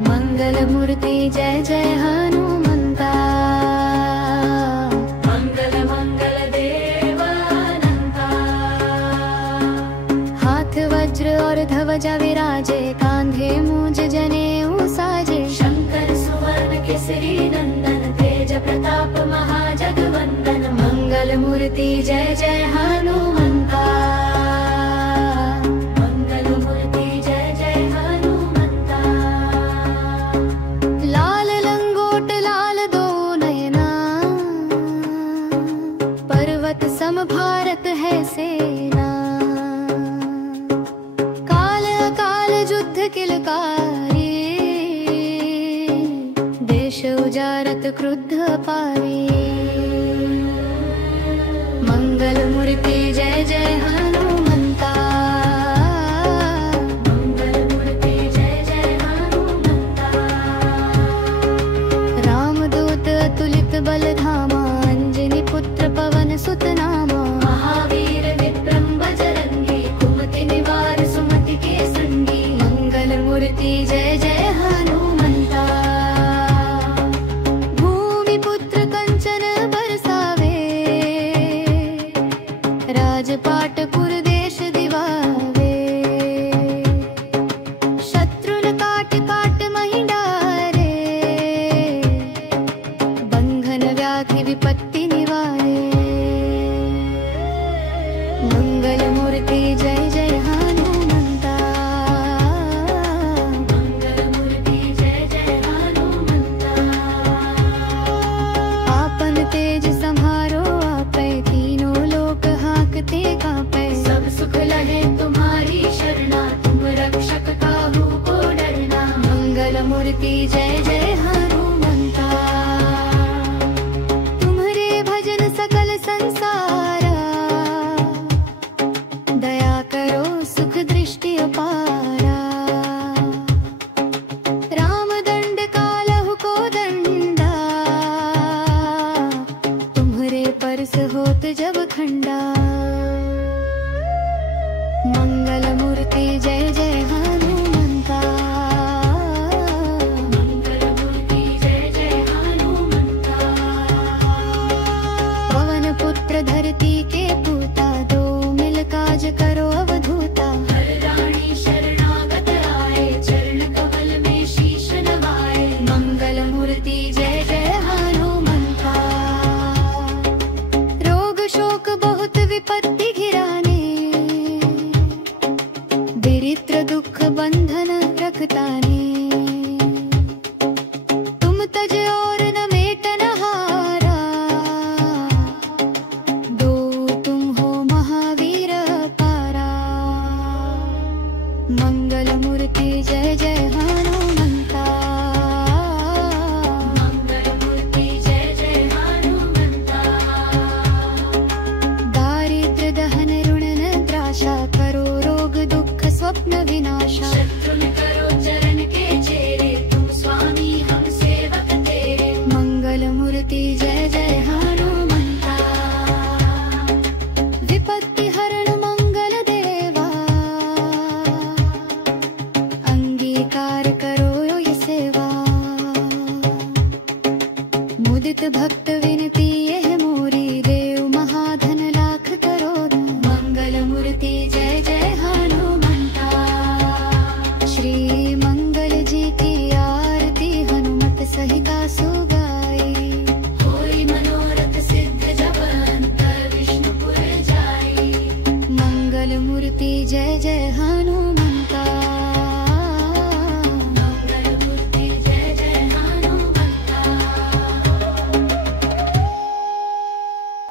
मंगल मूर्ति जय जय हनुमंता। मंगल मंगल देव अनंता। हाथ वज्र और ध्वजा विराजे, कांधे मूंज जनेऊ साजे। शंकर सुवर्ण केसरी नंदन, तेज प्रताप महाजगवंदन। मंगल मूर्ति जय जय हनुमंता। मंगल मूर्ति जय जय हनुमंता। लाल लंगोट लाल दो नयना, पर्वत सम भारत है सेना। काल अकाल युद्ध किलकारी, देश उजारत क्रुद्ध पारी। मंगल मूर्ति जय जय हनुमंता। मंगल मूर्ति जय जय हनुमंता। रामदूत अतुलित बल धामा, अंजनी पुत्र पवन सुत नामा। महावीर विक्रम बजरंगी, कुमति निवार सुमति के संगी। मंगल मूर्ति जय जय हनुमंता। भूमि पुत्र कंचन बरसावे, राजपाट पुर देश दिवावे। शत्रुन काट काट मही डारे, बंधन व्याधि विपत्ति निवारे। मंगल मूर्ति जय जय हनुमंता। मंगल मूर्ति जय जय हनुमंता। आपन तेज सम्हारो आपै, तीनों लोक हांकते कांपै। सब सुख लहे तुम्हारी शरणा, तुम रक्षक काहू को डरना। मंगल मूर्ति जय जय हनुमंता। तुम्हारे भजन सकल संसारा, दया करो सुख दृष्टि अपारा। राम दंड कालहु को दंडा, तुम्हारे परस होत जब खंडा। मंगल मूर्ति जय जय हनुमंता। मंगल मूर्ति जय जय हनुमंता। पवन पुत्र धरती के पूता, दो मिल काज करो अवधूता। हर रानी शरणागत आए, चरण कमल में शीश नवाए। मंगल मूर्ति जय जय हनुमंता। रोग शोक बहुत विपत्ति घिराने, दरिद्र दुख बंधन रखताने। तुम तज और न मेटन हारा, दो तुम हो महावीर पारा। मंगल मूर्ति जय जय हनुमंता। मंगल मूर्ति जय जय हनुमंता। दारिद्र्य दहन ऋण निद्राशा, करो रोग दुख स्वप्न विनाशा। शत्रुन करो चरण के चेरे, तुम स्वामी हम सेवक तेरे। मंगल मूर्ति जय जय हनुमंता। विपत्ति हरण मंगल देवा, अंगीकार करो ये सेवा। मुदित भक्त विनती यह मोरी, देव महाधन लाख करोड़। मंगल मूर्ति जय जय हनुमंता। श्री मंगल जी की आरती, हनुमत सहिता सुगाई। होई मनोरथ सिद्ध, जब अंतर विष्णुपुर जाई। मंगल मूर्ति जय जय हनुमंता।